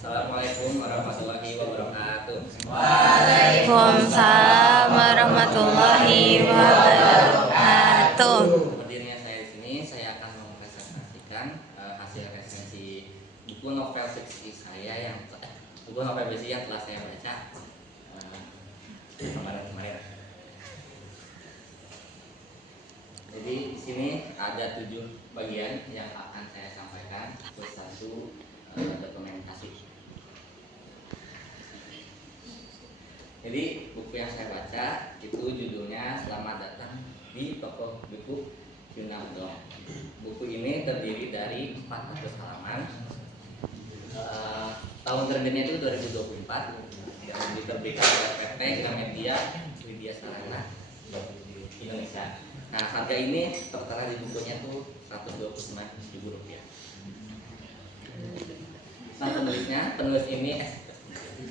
Assalamualaikum warahmatullahi wabarakatuh. Waalaikumsalam warahmatullahi wabarakatuh. Berdirinya saya di sini, saya akan mempresentasikan hasil resensi buku novel fiksi saya buku novel fiksi yang telah saya baca kemarin. Jadi di sini ada 7 bagian yang akan saya sampaikan, plus 1 dokumentasi. Jadi buku yang saya baca itu judulnya Selamat Datang di Toko Buku Yunam Dong. Buku ini terdiri dari 400 halaman. Tahun terbitnya itu 2024 dan diterbitkan oleh PT Gramedia Widya Sarana Indonesia. Nah, harga ini tertera di bukunya tuh Rp129.000. Nah, penulis ini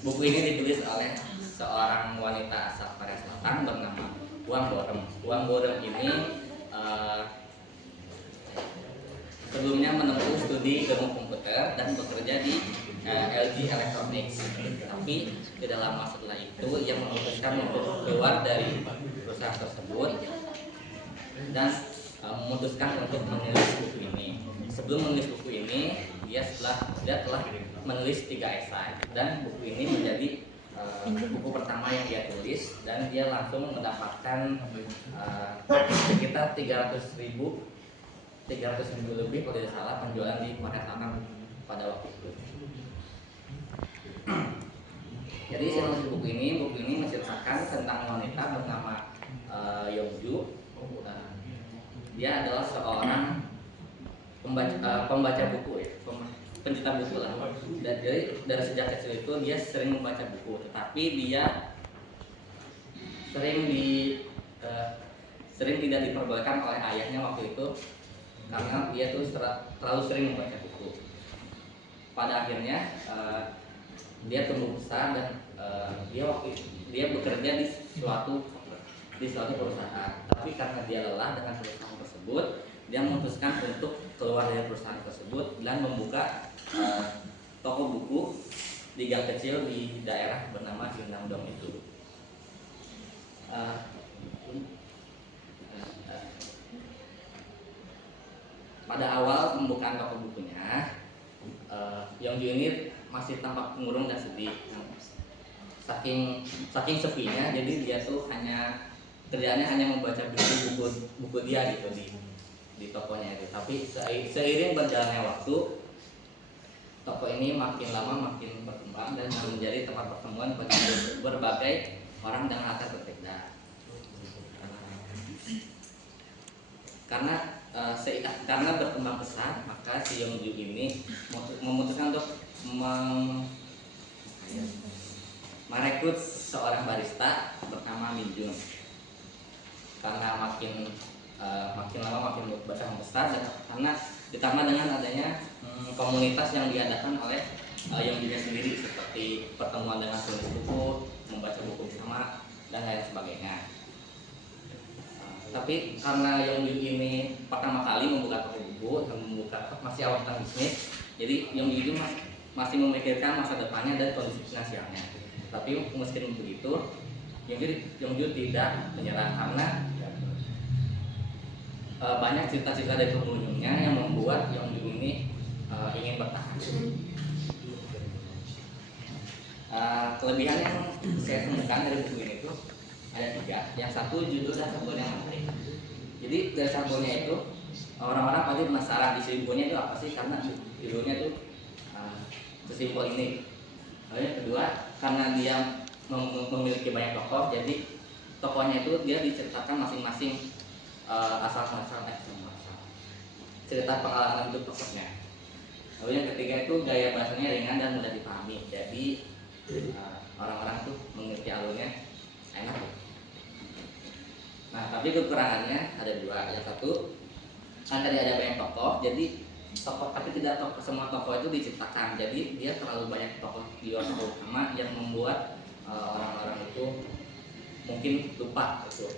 buku ini ditulis oleh seorang wanita asal Korea Selatan bernama Wang Borem. Wang Borem ini sebelumnya menempuh studi ilmu komputer dan bekerja di LG Electronics. Tapi tidak lama setelah itu ia memutuskan untuk keluar dari perusahaan tersebut dan memutuskan untuk menulis buku ini. Sebelum menulis buku ini, dia telah menulis 3 esai dan buku ini menjadi buku pertama yang dia tulis dan dia langsung mendapatkan sekitar 300.000 lebih kalau tidak salah penjualan di Korea Selatan pada waktu itu. Jadi saya menulis buku ini menceritakan tentang wanita bernama Yongju. Dia adalah seorang pembaca buku ya, pencinta buku lah. Dan dari sejak kecil itu dia sering membaca buku, tetapi dia sering tidak diperbolehkan oleh ayahnya waktu itu karena dia tuh terlalu sering membaca buku. Pada akhirnya dia tumbuh besar dan dia bekerja di suatu perusahaan. Tapi karena dia lelah dengan perusahaan tersebut, dia memutuskan untuk keluar dari perusahaan tersebut dan membuka toko buku di gang kecil di daerah bernama Sinamdong itu. Pada awal pembukaan toko bukunya, Yongju ini masih tampak murung dan sedih. Saking sepinya, jadi dia tuh kerjaannya hanya membaca buku dia gitu di tokonya itu. Tapi seiring berjalannya waktu, toko ini makin lama makin berkembang dan menjadi tempat pertemuan bagi berbagai orang dengan latar berbeda. Karena berkembang pesat, maka si Yongju ini memutuskan untuk merekrut seorang barista bernama Min Jun. Karena makin lama makin besar dan karena ditambah dengan adanya komunitas yang diadakan oleh Yongju sendiri seperti pertemuan dengan penulis buku, membaca buku bersama dan lain sebagainya. Tapi karena Yongju ini pertama kali membuka toko buku dan masih awal tentang bisnis, jadi Yongju itu masih memikirkan masa depannya dan kondisi finansialnya. Tapi meskipun begitu, Yongju tidak menyerah karena banyak cerita-cerita dari pengunjungnya yang membuat Yongju ini ingin bertahan. Kelebihan yang saya temukan dari buku ini itu ada 3. Yang satu, judul dan sampulnya menarik. Jadi dari sampulnya itu orang-orang pasti penasaran isi bukunya itu apa sih, karena judulnya itu sesimpel ini. Lalu yang kedua, karena dia memiliki banyak tokoh, jadi tokohnya itu dia diceritakan masing-masing asal-muasal cerita pengalaman hidup tokohnya. Lalu yang ketiga itu gaya bahasanya ringan dan mudah dipahami, jadi orang-orang tuh mengerti alurnya enak. Nah, tapi kekurangannya ada 2. Yang satu, kan tadi ada banyak tokoh, jadi tapi tidak semua tokoh itu diciptakan. Jadi dia terlalu banyak tokoh di luar tokoh utama yang membuat orang-orang itu mungkin lupa itu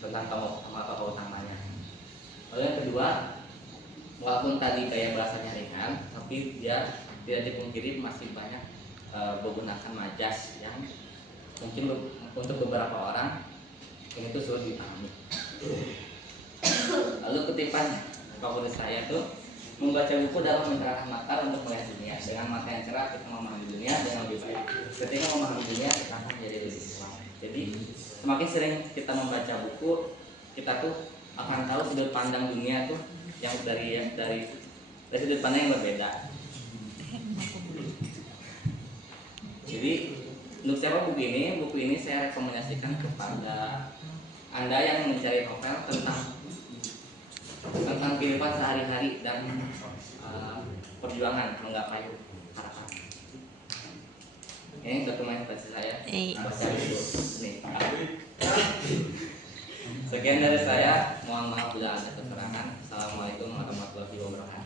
tentang tokoh utamanya. Lalu yang kedua, walaupun tadi gaya bahasanya ringan, tapi dia tidak dipungkiri masih banyak menggunakan majas yang mungkin untuk beberapa orang ini tuh sulit dipahami. Lalu kutipan favorit saya tuh membaca buku dalam mencerahkan mata untuk melihat dunia. Dengan mata yang cerah kita memahami dunia dengan lebih baik. Ketika memahami dunia kita akan menjadi lebih kuat. Jadi semakin sering kita membaca buku, kita tuh akan tahu sudut pandang dunia tuh yang dari sudut pandang yang berbeda. Jadi untuk siapa buku ini saya rekomendasikan kepada Anda yang mencari novel tentang kehidupan sehari-hari dan perjuangan menggapai harapan. Ini dokumentasi saya. Baca buku ini. Sekian dari saya. Mohon maaf bila ada kekurangan. Assalamualaikum warahmatullahi wabarakatuh.